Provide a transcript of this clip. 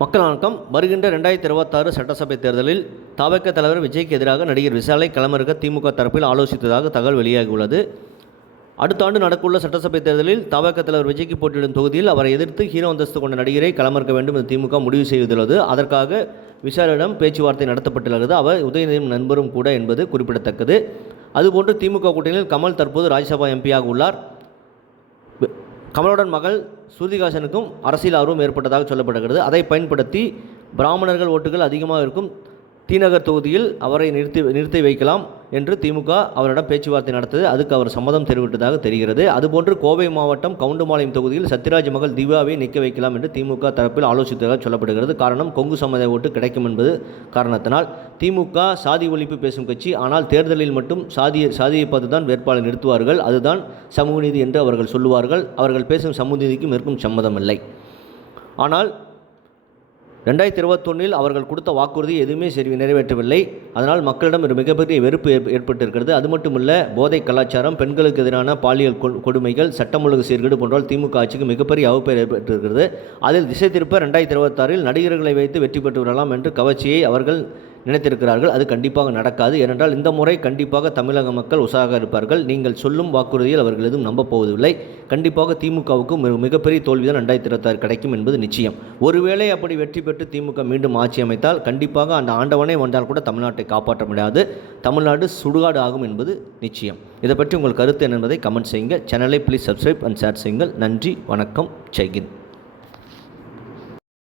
மக்கள் வணக்கம் வருகின்ற ரெண்டாயிரத்தி இருபத்தாறு சட்டசபை தேர்தலில் தாவக தலைவர் விஜய்க்கு எதிராக நடிகர் விஷாலை களமிறக்க திமுக தரப்பில் ஆலோசித்ததாக தகவல் வெளியாகியுள்ளது. அடுத்த ஆண்டு நடக்கவுள்ள சட்டசபை தேர்தலில் தாவக தலைவர் விஜய்க்கு போட்டியிடும் தொகுதியில் அவரை எதிர்த்து ஹீரோ அந்தஸ்து கொண்ட நடிகரை களமிறக்க வேண்டும் என்று திமுக முடிவு செய்துள்ளது. அதற்காக விசாலிடம் பேச்சுவார்த்தை நடத்தப்பட்டுள்ளது. அவர் உதயநிதியும் நண்பரும் கூட என்பது குறிப்பிடத்தக்கது. அதுபோன்று திமுக கூட்டணியில் கமல் தற்போது ராஜ்யசபா எம்பியாக உள்ளார். கமலுடன் மகள் ஸ்ருதிகாசனுக்கும் அரசியல் ஆர்வம் ஏற்பட்டதாக சொல்லப்படுகிறது. அதை பயன்படுத்தி பிராமணர்கள் ஓட்டுகள் அதிகமாக இருக்கும். தீநகர் தொகுதியில் அவரை நிறுத்தி நிறுத்தி வைக்கலாம் என்று திமுக அவரிடம் பேச்சுவார்த்தை நடத்தது. அதுக்கு அவர் சம்மதம் தெரிவித்ததாக தெரிகிறது. அதுபோன்று கோவை மாவட்டம் கவுண்டமாலயம் தொகுதியில் சத்யராஜ் மகள் திவ்யாவை நிற்க வைக்கலாம் என்று திமுக தரப்பில் ஆலோசித்ததாக சொல்லப்படுகிறது. காரணம் கொங்கு சமுதாய ஓட்டு கிடைக்கும் என்பது காரணத்தினால் திமுக சாதி ஒழிப்பு பேசும் கட்சி. ஆனால் தேர்தலில் மட்டும் சாதியை சாதியை பார்த்து தான் வேட்பாளர் நிறுத்துவார்கள். அதுதான் சமூக நீதி என்று அவர்கள் சொல்லுவார்கள். அவர்கள் பேசும் சமூக நீதிக்கும் இருக்கும் சம்மதமில்லை ஆனால் ரெண்டாயிரத்தி இருபத்தொன்னில் அவர்கள் கொடுத்த வாக்குறுதி எதுவுமே சரி நிறைவேற்றவில்லை. அதனால் மக்களிடம் ஒரு மிகப்பெரிய வெறுப்பு ஏற்ப- ஏற்பட்டிருக்கிறது. அது மட்டுமல்ல போதை கலாச்சாரம் பெண்களுக்கு எதிரான பாலியல் கொடுமைகள் சட்டம் ஒழுங்கு சீர்கேடு போன்றால் திமுக ஆட்சிக்கு மிகப்பெரிய அவப்பெயர் ஏற்பட்டிருக்கிறது. அதில் திசை திருப்ப ரெண்டாயிரத்தி இருபத்தாறில் நடிகர்களை வைத்து வெற்றி பெற்று விடலாம் என்று கவர்ச்சியை அவர்கள் நினைத்திருக்கிறார்கள். அது கண்டிப்பாக நடக்காது. ஏனென்றால் இந்த முறை கண்டிப்பாக தமிழக மக்கள் உற்சாக இருப்பார்கள். நீங்கள் சொல்லும் வாக்குறுதியில் அவர்கள் எதுவும் நம்பப் போவதில்லை. கண்டிப்பாக திமுகவுக்கும் மிக- மிகப்பெரிய தோல்விதான் ரெண்டாயிரத்தி இருபத்தாறு கிடைக்கும் என்பது நிச்சயம். ஒருவேளை அப்படி வெற்றி பெற்று திமுக மீண்டும் ஆட்சி அமைத்தால் கண்டிப்பாக அந்த ஆண்டவனே வந்தால் கூட தமிழ்நாட்டை காப்பாற்ற முடியாது. தமிழ்நாடு சுடுகாடு ஆகும் என்பது நிச்சயம். இதை பற்றி உங்கள் கருத்து என்ன என்பதை கமெண்ட் செய்யுங்கள். சேனலை ப்ளீஸ் சப்ஸ்கிரைப் அண்ட் ஷேர் செய்யுங்கள். நன்றி வணக்கம் ஜெய்கிந்த்